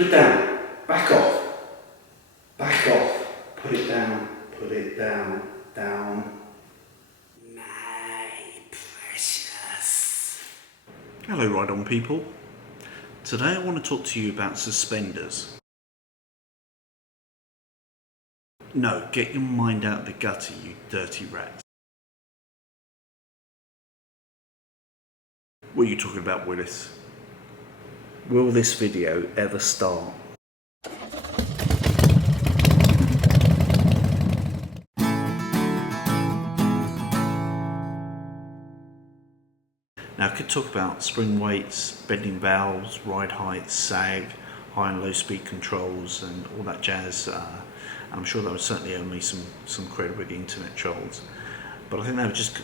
Put it down. Back off. Back off. Put it down. Put it down. Down. My precious. Hello, Ride On people. Today I want to talk to you about suspenders. No, get your mind out of the gutter, you dirty rats. What are you talking about, Willis? Will this video ever start? Now I could talk about spring weights, bending valves, ride height, sag, high and low speed controls and all that jazz. I'm sure that would certainly earn me some credit with the internet trolls. But I think that would just,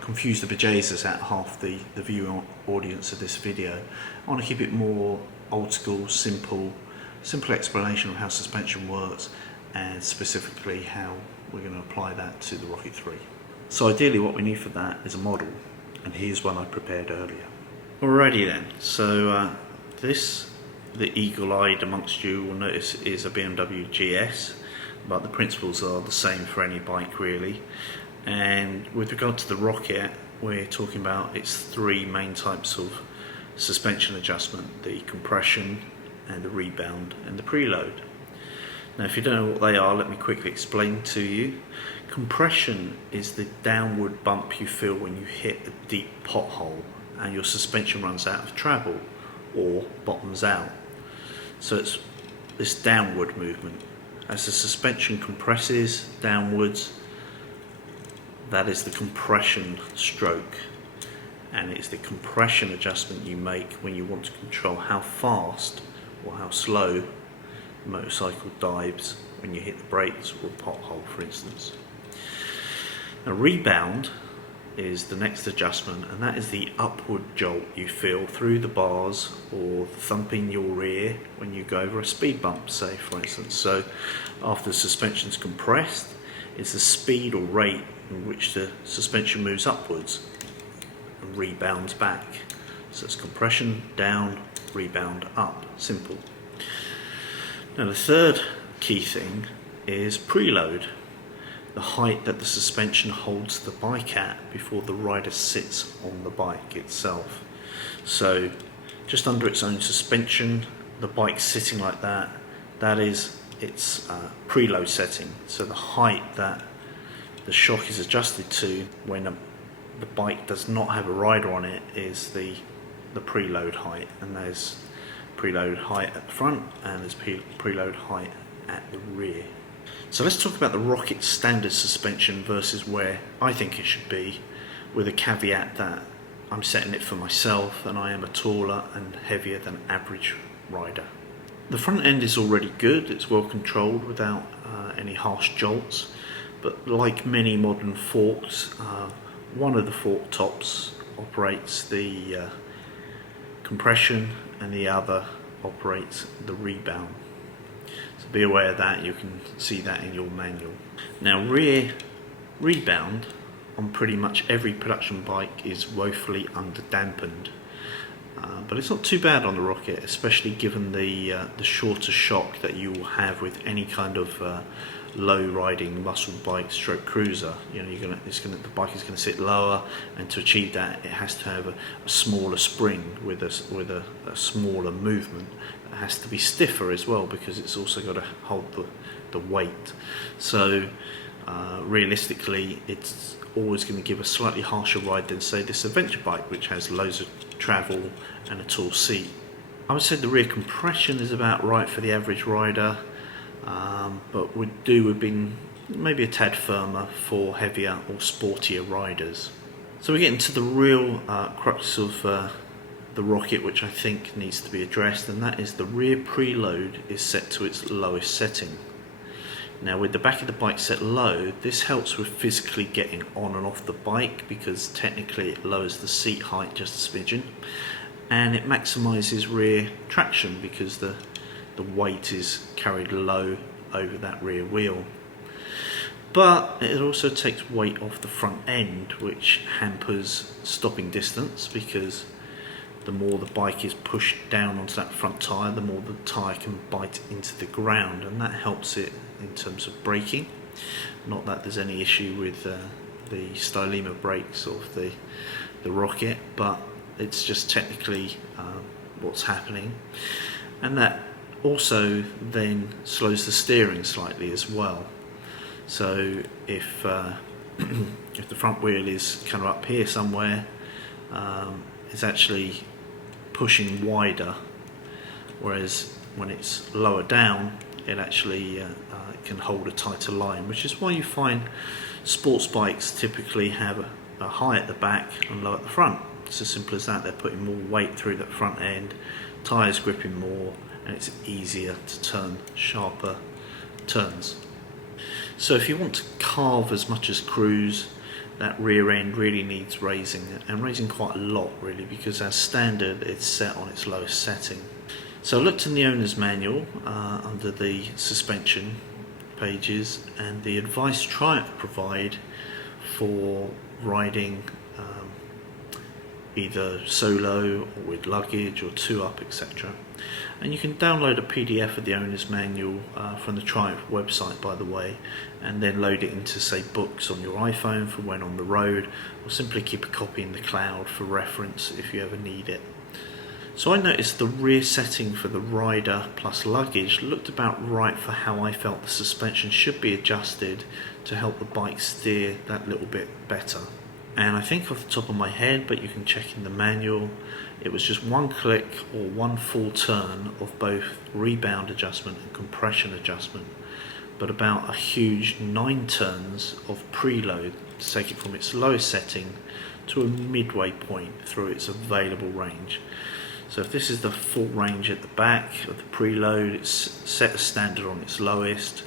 confuse the bejesus out half the viewing audience of this video. I want to keep it more old school, simple explanation of how suspension works and specifically how we're going to apply that to the Rocket 3. So ideally what we need for that is a model, and here's one I prepared earlier. Alrighty then, so the eagle-eyed amongst you will notice is a BMW GS, but the principles are the same for any bike really. And with regard to the Rocket, we're talking about its three main types of suspension adjustment: the compression and the rebound and the preload. Now if you don't know what they are, let me quickly explain to you. Compression is the downward bump you feel when you hit a deep pothole and your suspension runs out of travel or bottoms out. So it's this downward movement. As the suspension compresses downwards, that is the compression stroke, and it's the compression adjustment you make when you want to control how fast or how slow the motorcycle dives when you hit the brakes or a pothole, for instance. Now rebound is the next adjustment, and that is the upward jolt you feel through the bars or thumping your rear when you go over a speed bump, say for instance. So after the suspension's compressed, it's the speed or rate in which the suspension moves upwards and rebounds back. So it's compression down, rebound up, simple. Now the third key thing is preload, the height that the suspension holds the bike at before the rider sits on the bike itself. So just under its own suspension, the bike sitting like that, that is its preload setting. So the height that the shock is adjusted to when the bike does not have a rider on it is the preload height, and there's preload height at the front and there's preload height at the rear. So let's talk about the Rocket standard suspension versus where I think it should be, with a caveat that I'm setting it for myself and I am a taller and heavier than average rider. The front end is already good, it's well controlled without any harsh jolts, but like many modern forks, one of the fork tops operates the compression and the other operates the rebound. So be aware of that, you can see that in your manual. Now rear rebound on pretty much every production bike is woefully under-dampened. But it's not too bad on the Rocket, especially given the shorter shock that you will have with any kind of low riding muscle bike stroke cruiser. The bike is going to sit lower, and to achieve that it has to have a smaller spring with a smaller movement. It has to be stiffer as well because it's also got to hold the weight. So realistically it's always going to give a slightly harsher ride than say this adventure bike, which has loads of travel and a tall seat. I would say the rear compression is about right for the average rider, but would do with being maybe a tad firmer for heavier or sportier riders. So we get into the real crux of the Rocket, which I think needs to be addressed, and that is the rear preload is set to its lowest setting. Now with the back of the bike set low, this helps with physically getting on and off the bike because technically it lowers the seat height just a smidgen, and it maximises rear traction because the weight is carried low over that rear wheel. But it also takes weight off the front end, which hampers stopping distance because the more the bike is pushed down onto that front tyre, the more the tyre can bite into the ground, and that helps it in terms of braking. Not that there's any issue with the Stylema brakes of the Rocket, but it's just technically what's happening. And that also then slows the steering slightly as well. So if if the front wheel is kind of up here somewhere, it's actually pushing wider, whereas when it's lower down, it actually can hold a tighter line, which is why you find sports bikes typically have a high at the back and low at the front. It's as simple as that. They're putting more weight through that front end, tyres gripping more, and it's easier to turn sharper turns. So if you want to carve as much as cruise, that rear end really needs raising, and raising quite a lot really, because as standard it's set on its lowest setting. So I looked in the owner's manual under the suspension pages, and the advice Triumph provide for riding either solo or with luggage or two up, etc. And you can download a PDF of the owner's manual from the Triumph website, by the way, and then load it into, say, books on your iPhone for when on the road, or simply keep a copy in the cloud for reference if you ever need it. So I noticed the rear setting for the rider plus luggage looked about right for how I felt the suspension should be adjusted to help the bike steer that little bit better. And I think off the top of my head, but you can check in the manual, it was just one click or one full turn of both rebound adjustment and compression adjustment, but about a huge 9 turns of preload to take it from its lowest setting to a midway point through its available range. So if this is the full range at the back of the preload, it's set as standard on its lowest.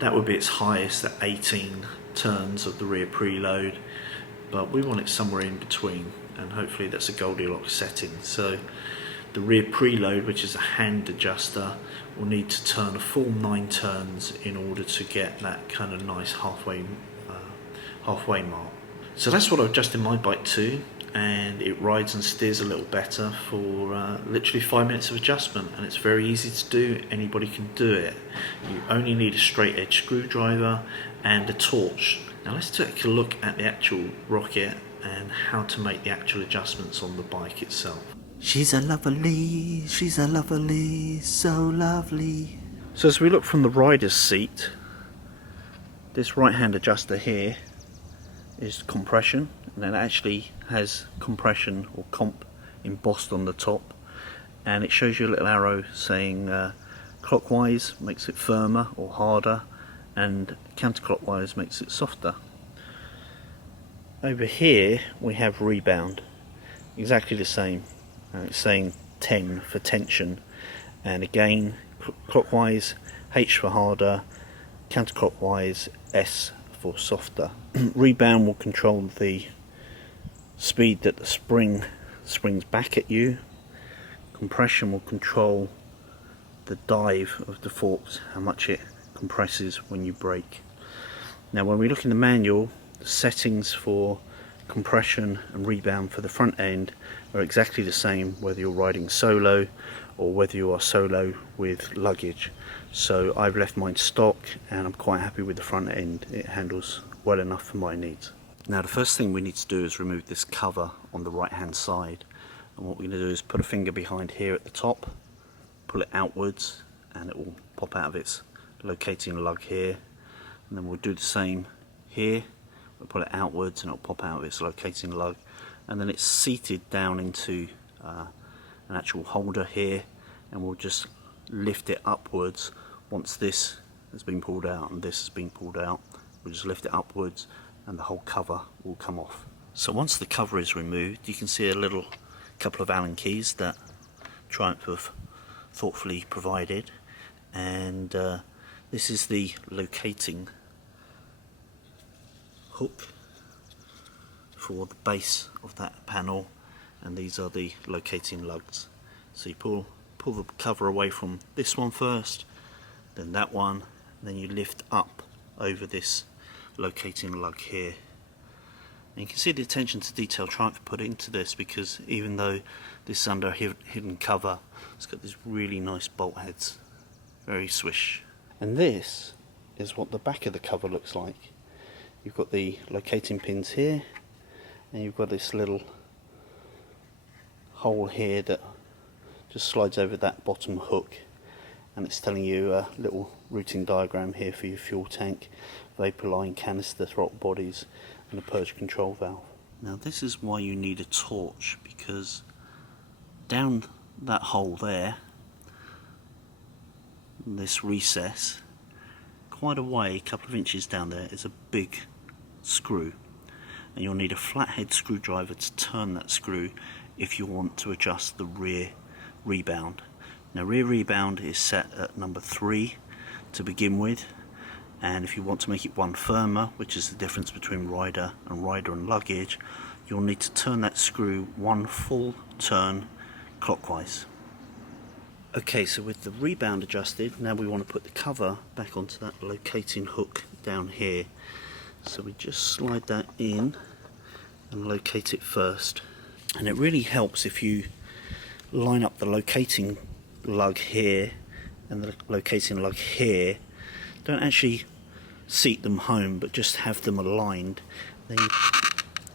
That would be its highest at 18 turns of the rear preload, but we want it somewhere in between, and hopefully that's a Goldilocks setting. So the rear preload, which is a hand adjuster, will need to turn a full 9 turns in order to get that kind of nice halfway mark. So that's what I've adjusted my bike to, and it rides and steers a little better for literally 5 minutes of adjustment, and it's very easy to do. Anybody can do it. You only need a straight edge screwdriver and a torch. Now let's take a look at the actual Rocket and how to make the actual adjustments on the bike itself. She's a lovely, so lovely. So as we look from the rider's seat, this right hand adjuster here is compression, and it actually has compression or comp embossed on the top, and it shows you a little arrow saying clockwise makes it firmer or harder, and counterclockwise makes it softer. Over here we have rebound, exactly the same. It's saying 10 for tension, and again clockwise H for harder, counterclockwise S for softer. Rebound will control the speed that the spring springs back at you. Compression will control the dive of the forks, how much it compresses when you brake. Now when we look in the manual, the settings for compression and rebound for the front end are exactly the same whether you're riding solo or whether you are solo with luggage. So I've left mine stock, and I'm quite happy with the front end. It handles well enough for my needs. Now the first thing we need to do is remove this cover on the right hand side, and what we're going to do is put a finger behind here at the top, pull it outwards, and it will pop out of its locating lug here, and then we'll do the same here. We'll pull it outwards and it'll pop out of its locating lug, and then it's seated down into an actual holder here, and we'll just lift it upwards. Once this has been pulled out and this has been pulled out, we'll just lift it upwards and the whole cover will come off. So once the cover is removed, you can see a little couple of Allen keys that Triumph have thoughtfully provided, and this is the locating hook for the base of that panel, and these are the locating lugs. So you pull the cover away from this one first, then that one, and then you lift up over this locating lug here, And you can see the attention to detail Triumph put into this, because even though this is under a hidden cover, it's got these really nice bolt heads, very swish. And this is what the back of the cover looks like. You've got the locating pins here, and you've got this little hole here that just slides over that bottom hook, and it's telling you a little routing diagram here for your fuel tank, vapor line, canister, throttle bodies, and a purge control valve. Now this is why you need a torch, because down that hole there, this recess, quite a way, a couple of inches down there, is a big screw, and you'll need a flathead screwdriver to turn that screw if you want to adjust the rear rebound. Now rear rebound is set at number 3 to begin with, and if you want to make it one firmer, which is the difference between rider and luggage, you'll need to turn that screw one full turn clockwise. Okay, so with the rebound adjusted, now we want to put the cover back onto that locating hook down here. So we just slide that in and locate it first. And it really helps if you line up the locating lug here and the locating lug here. Don't actually seat them home, but just have them aligned. Then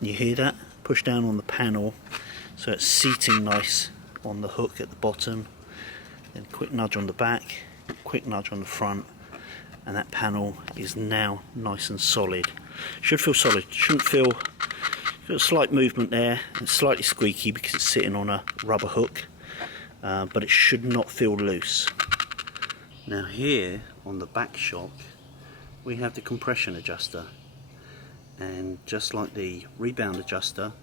you hear that? Push down on the panel so it's seating nice on the hook at the bottom. Then quick nudge on the back, quick nudge on the front, and that panel is now nice and solid. Should feel solid, shouldn't feel, got a slight movement there. It's slightly squeaky because it's sitting on a rubber hook, but it should not feel loose. Now here on the back shock we have the compression adjuster, and just like the rebound adjuster,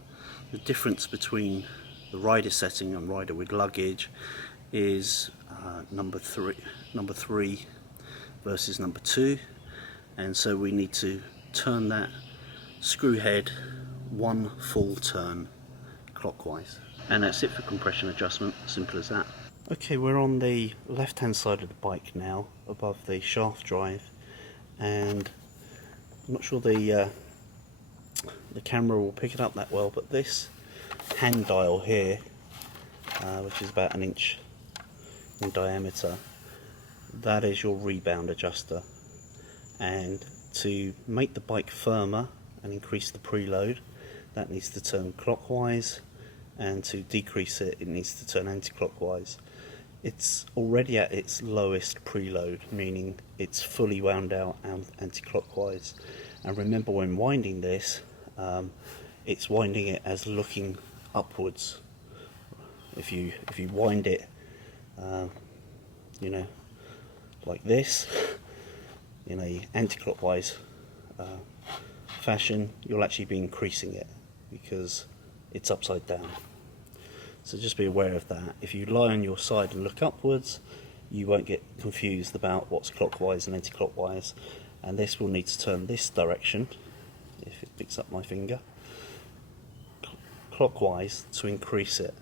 the difference between the rider setting and rider with luggage is number three versus number 2, and so we need to turn that screw head one full turn clockwise. And that's it for compression adjustment, simple as that. Okay, we're on the left hand side of the bike now, above the shaft drive, and I'm not sure the camera will pick it up that well, but this hand dial here, which is about 1 inch in diameter, that is your rebound adjuster. And to make the bike firmer and increase the preload, that needs to turn clockwise, and to decrease it, it needs to turn anti-clockwise. It's already at its lowest preload, meaning it's fully wound out and anti-clockwise. And remember, when winding this, it's winding it as looking upwards. If you wind it, you know, like this, in a anti-clockwise fashion, you'll actually be increasing it because it's upside down. So just be aware of that. If you lie on your side and look upwards, you won't get confused about what's clockwise and anti-clockwise. And this will need to turn this direction, if it picks up my finger, clockwise to increase it.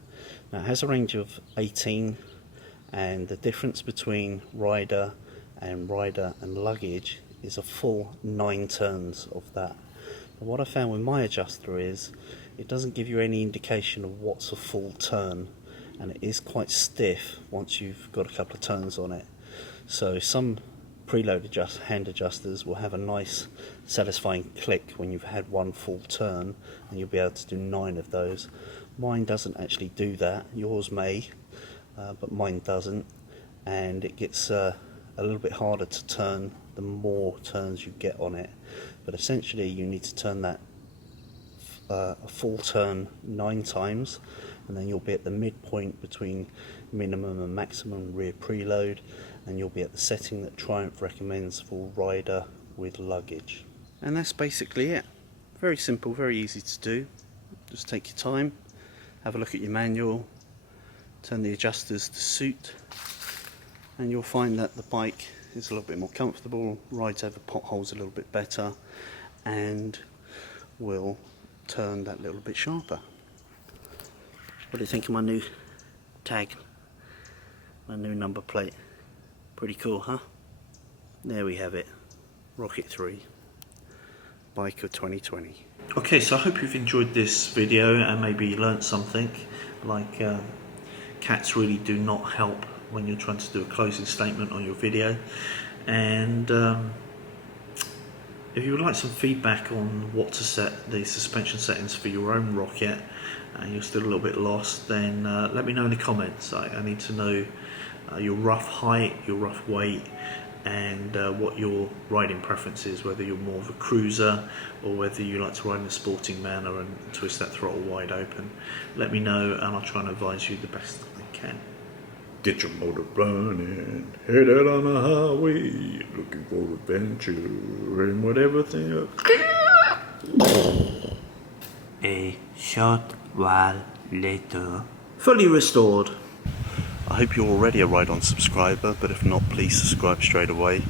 Now it has a range of 18, and the difference between rider and luggage is a full 9 turns of that. And what I found with my adjuster is it doesn't give you any indication of what's a full turn, and it is quite stiff once you've got a couple of turns on it. So some preload hand adjusters will have a nice satisfying click when you've had one full turn, and you'll be able to do 9 of those. Mine doesn't actually do that. Yours may, but mine doesn't, and it gets a little bit harder to turn the more turns you get on it. But essentially you need to turn that a full turn 9 times, and then you'll be at the midpoint between minimum and maximum rear preload, and you'll be at the setting that Triumph recommends for rider with luggage. And that's basically it. Very simple, very easy to do. Just take your time, have a look at your manual, turn the adjusters to suit, and you'll find that the bike is a little bit more comfortable, rides over potholes a little bit better, and will turn that little bit sharper. What do you think of my new tag? My new number plate? Pretty cool, huh? There we have it. Rocket 3. bike of 2020. Okay, so I hope you've enjoyed this video and maybe learnt something. Like cats really do not help when you're trying to do a closing statement on your video. And if you would like some feedback on what to set the suspension settings for your own rocket and you're still a little bit lost, then let me know in the comments. I need to know your rough height, your rough weight, and what your riding preference is, whether you're more of a cruiser or whether you like to ride in a sporting manner and twist that throttle wide open. Let me know and I'll try and advise you the best I can. Get your motor running, head out on the highway, looking for adventure and whatever thing. A short while later. Fully restored. I hope you're already a Ride On subscriber, but if not, please subscribe straight away.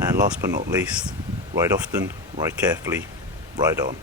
And last but not least, ride often, ride carefully, ride on.